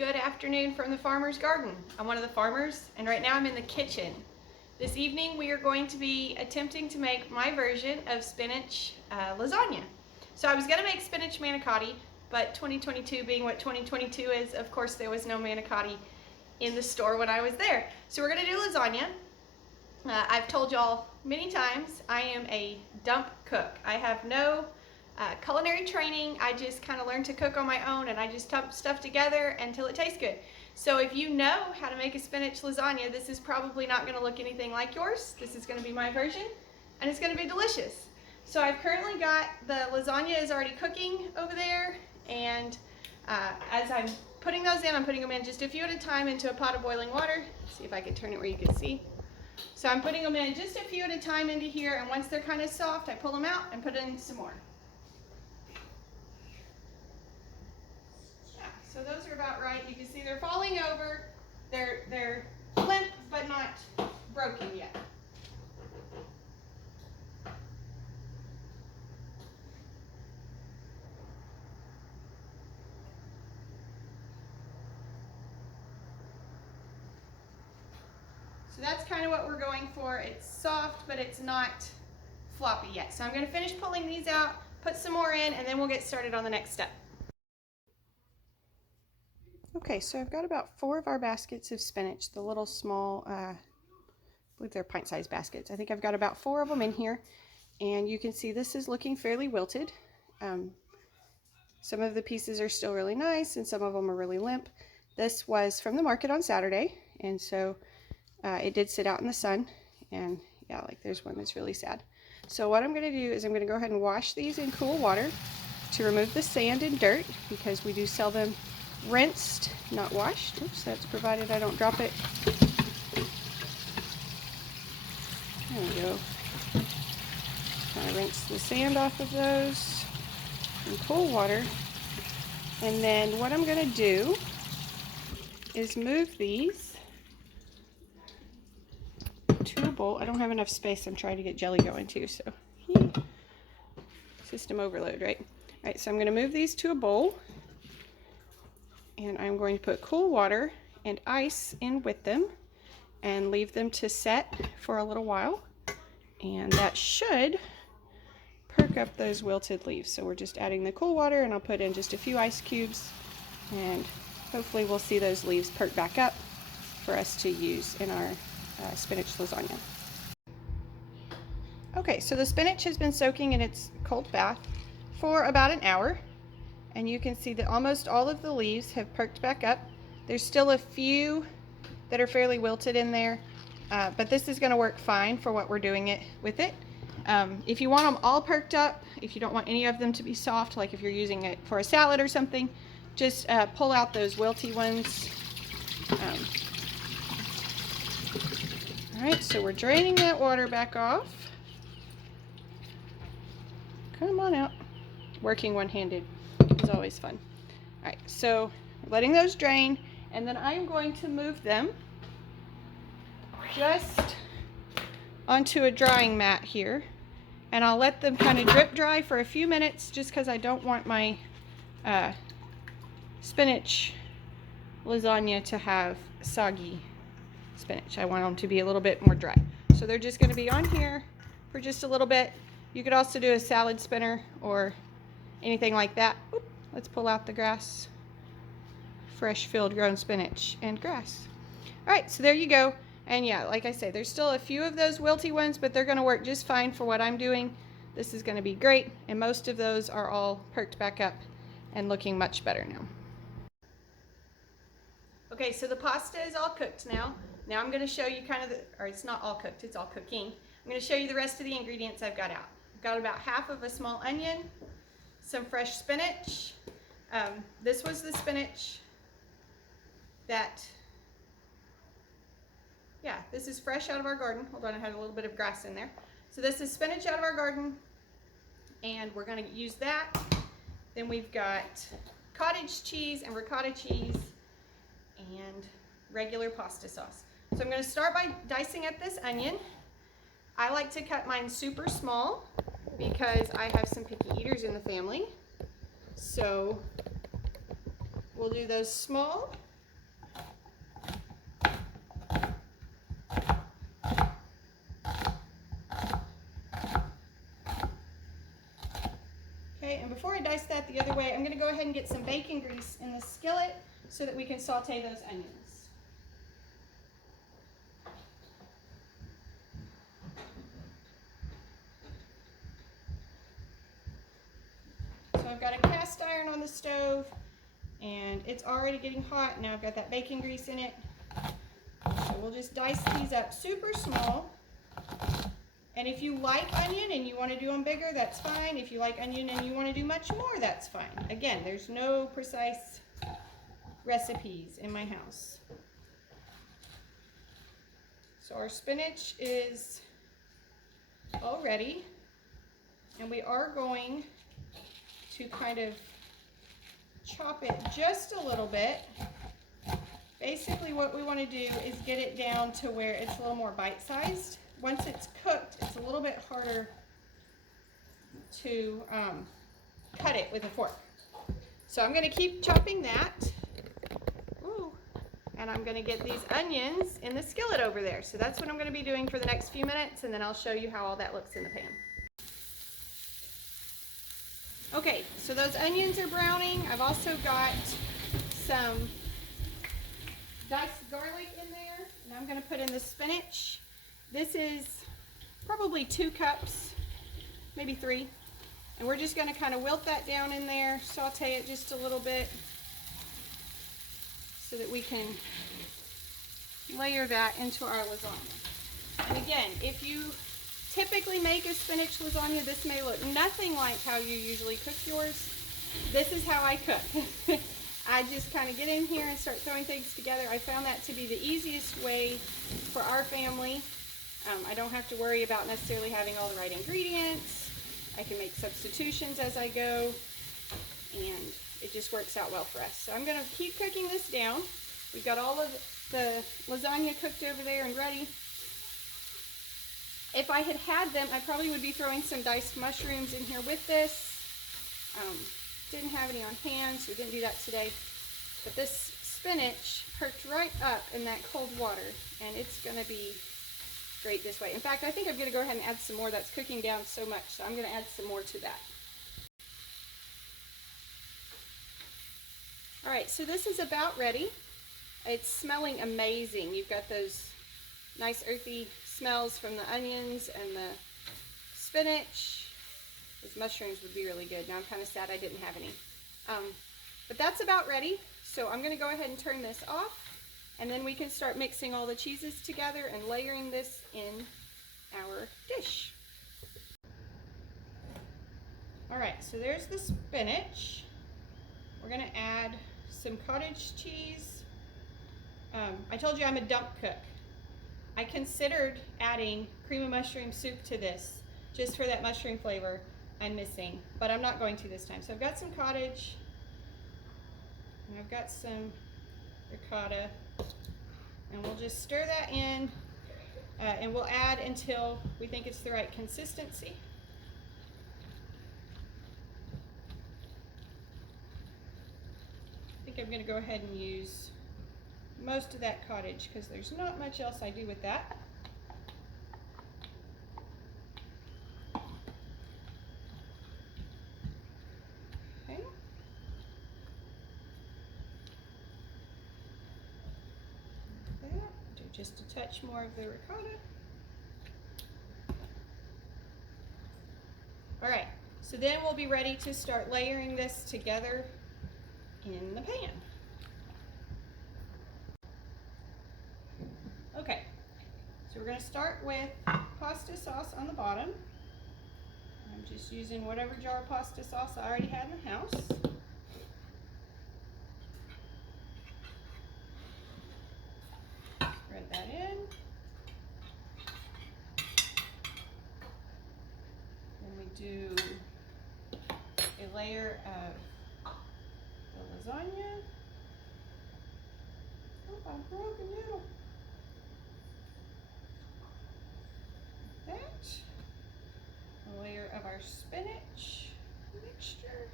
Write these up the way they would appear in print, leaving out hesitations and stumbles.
Good afternoon from the farmer's garden. I'm one of the farmers, and right now I'm in the kitchen. This evening we are going to be attempting to make my version of spinach lasagna. So I was going to make spinach manicotti, but 2022 being what 2022 is, of course there was no manicotti in the store when I was there. So we're going to do lasagna. I've told y'all many times I am a dump cook. I have no culinary training. I just kind of learned to cook on my own, and I just dump stuff together until it tastes good. So if you know how to make a spinach lasagna, this is probably not going to look anything like yours. This is going to be my version, and it's going to be delicious. So I've currently got the lasagna is already cooking over there, and as I'm putting those in, I'm putting them in just a few at a time into a pot of boiling water. See if I can turn it where you can see. So I'm putting them in just a few at a time into here, and once they're kind of soft, I pull them out and put in some more. Yeah, so those are about right. You can see they're falling over. They're limp but not broken yet. So that's kind of what we're going for. It's soft, but it's not floppy yet. So I'm going to finish pulling these out, put some more in, and then we'll get started on the next step. Okay, so I've got about 4 of our baskets of spinach, the little small, I believe they're pint-sized baskets. I think I've got about 4 of them in here, and you can see this is looking fairly wilted. Some of the pieces are still really nice, and some of them are really limp. This was from the market on Saturday, and so it did sit out in the sun, and yeah, like there's one that's really sad. So what I'm going to do is I'm going to go ahead and wash these in cool water to remove the sand and dirt, because we do sell them rinsed, not washed. Oops, that's provided I don't drop it. There we go. Kind of rinse the sand off of those in cool water. And then what I'm going to do is move these to a bowl. I don't have enough space. I'm trying to get jelly going too, so system overload, right? All right, so I'm going to move these to a bowl, and I'm going to put cool water and ice in with them and leave them to set for a little while, and that should perk up those wilted leaves. So we're just adding the cool water, and I'll put in just a few ice cubes, and hopefully we'll see those leaves perk back up for us to use in our spinach lasagna. Okay, so the spinach has been soaking in its cold bath for about an hour, and you can see that almost all of the leaves have perked back up. There's still a few that are fairly wilted in there, but this is going to work fine for what we're doing with it. If you want them all perked up, if you don't want any of them to be soft, like if you're using it for a salad or something, just pull out those wilty ones. All right, so we're draining that water back off. Come on out. Working one-handed is always fun. All right, so letting those drain, and then I'm going to move them just onto a drying mat here, and I'll let them kind of drip dry for a few minutes, just because I don't want my spinach lasagna to have soggy spinach. I want them to be a little bit more dry. So they're just going to be on here for just a little bit. You could also do a salad spinner or anything like that. Oop, let's pull out the grass. Fresh field grown spinach and grass. All right, so there you go. And yeah, like I say, there's still a few of those wilty ones, but they're going to work just fine for what I'm doing. This is going to be great, and most of those are all perked back up and looking much better now. Okay, so the pasta is all cooked now. Now I'm going to show you kind of or it's not all cooked, it's all cooking. I'm going to show you the rest of the ingredients I've got out. I've got about half of a small onion, some fresh spinach. This was the spinach that, yeah, this is fresh out of our garden. Hold on, I had a little bit of grass in there. So this is spinach out of our garden, and we're going to use that. Then we've got cottage cheese and ricotta cheese and regular pasta sauce. So I'm going to start by dicing up this onion. I like to cut mine super small because I have some picky eaters in the family. So we'll do those small dice that the other way. I'm going to go ahead and get some bacon grease in the skillet so that we can saute those onions. So I've got a cast iron on the stove and it's already getting hot. Now I've got that bacon grease in it. So we'll just dice these up super small. And if you like onion and you want to do them bigger, that's fine. If you like onion and you want to do much more, that's fine. Again, there's no precise recipes in my house. So our spinach is all ready. And we are going to kind of chop it just a little bit. Basically what we want to do is get it down to where it's a little more bite-sized. Once it's cooked, it's a little bit harder to cut it with a fork. So I'm going to keep chopping that. Ooh. And I'm going to get these onions in the skillet over there. So that's what I'm going to be doing for the next few minutes, and then I'll show you how all that looks in the pan. Okay, so those onions are browning. I've also got some diced garlic in there, and I'm going to put in the spinach. This is probably 2 cups, maybe 3. And we're just going to kind of wilt that down in there, saute it just a little bit so that we can layer that into our lasagna. And again, if you typically make a spinach lasagna, this may look nothing like how you usually cook yours. This is how I cook. I just kind of get in here and start throwing things together. I found that to be the easiest way for our family. I don't have to worry about necessarily having all the right ingredients. I can make substitutions as I go, and it just works out well for us. So I'm going to keep cooking this down. We've got all of the lasagna cooked over there and ready. If I had had them, I probably would be throwing some diced mushrooms in here with this. Didn't have any on hand, so we didn't do that today. But this spinach perked right up in that cold water, and it's going to be great this way. In fact, I think I'm going to go ahead and add some more. That's cooking down so much, so I'm going to add some more to that. All right, so this is about ready. It's smelling amazing. You've got those nice earthy smells from the onions and the spinach. Those mushrooms would be really good. Now I'm kind of sad I didn't have any. But that's about ready. So I'm going to go ahead and turn this off, and then we can start mixing all the cheeses together and layering this in our dish. All right, so there's the spinach. We're going to add some cottage cheese. I told you I'm a dump cook. I considered adding cream of mushroom soup to this just for that mushroom flavor I'm missing, but I'm not going to this time. So I've got some cottage, and I've got some ricotta, and we'll just stir that in, and we'll add until we think it's the right consistency. I think I'm going to go ahead and use most of that cottage because there's not much else I do with that. Okay. Do just a touch more of the ricotta. All right, so then we'll be ready to start layering this together in the pan. Okay, so we're going to start with pasta sauce on the bottom. I'm just using whatever jar of pasta sauce I already had in the house. Spread that in. Then we do a layer of the lasagna. Oh, I broke a needle. That. A layer of our spinach mixture.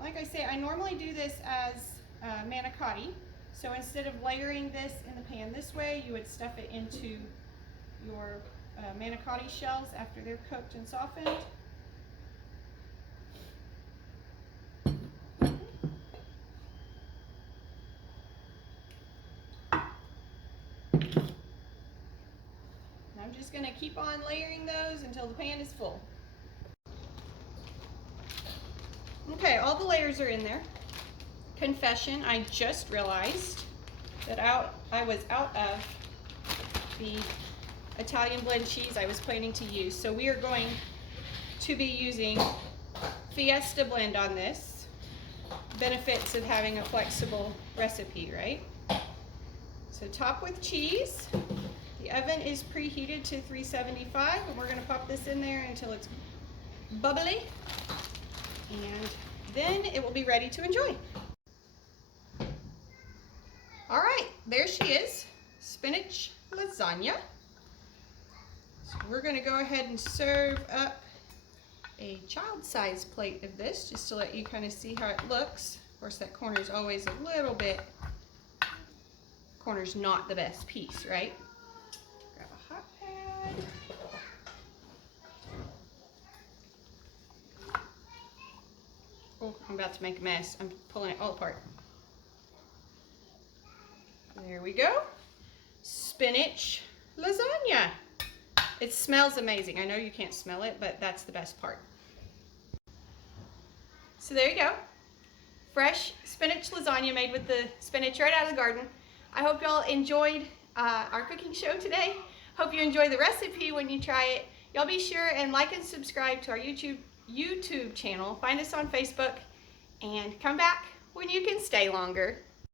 Like I say, I normally do this as manicotti. So instead of layering this in the pan this way, you would stuff it into your manicotti shells after they're cooked and softened. I'm just gonna keep on layering those until the pan is full. Okay, all the layers are in there. Confession, I just realized that I was out of the Italian blend cheese I was planning to use. So we are going to be using Fiesta blend on this. Benefits of having a flexible recipe, right? So top with cheese. The oven is preheated to 375, and we're gonna pop this in there until it's bubbly, and then it will be ready to enjoy. All right, there she is, spinach lasagna. So we're gonna go ahead and serve up a child-sized plate of this, just to let you kind of see how it looks. Of course, that corner is always a little bit, corner's not the best piece, right? Grab a hot pad. Oh, I'm about to make a mess. I'm pulling it all apart. There we go. Spinach lasagna. It smells amazing. I know you can't smell it, but that's the best part. So there you go. Fresh spinach lasagna made with the spinach right out of the garden. I hope y'all enjoyed our cooking show today. Hope you enjoy the recipe when you try it. Y'all be sure and like and subscribe to our YouTube channel. Find us on Facebook and come back when you can stay longer.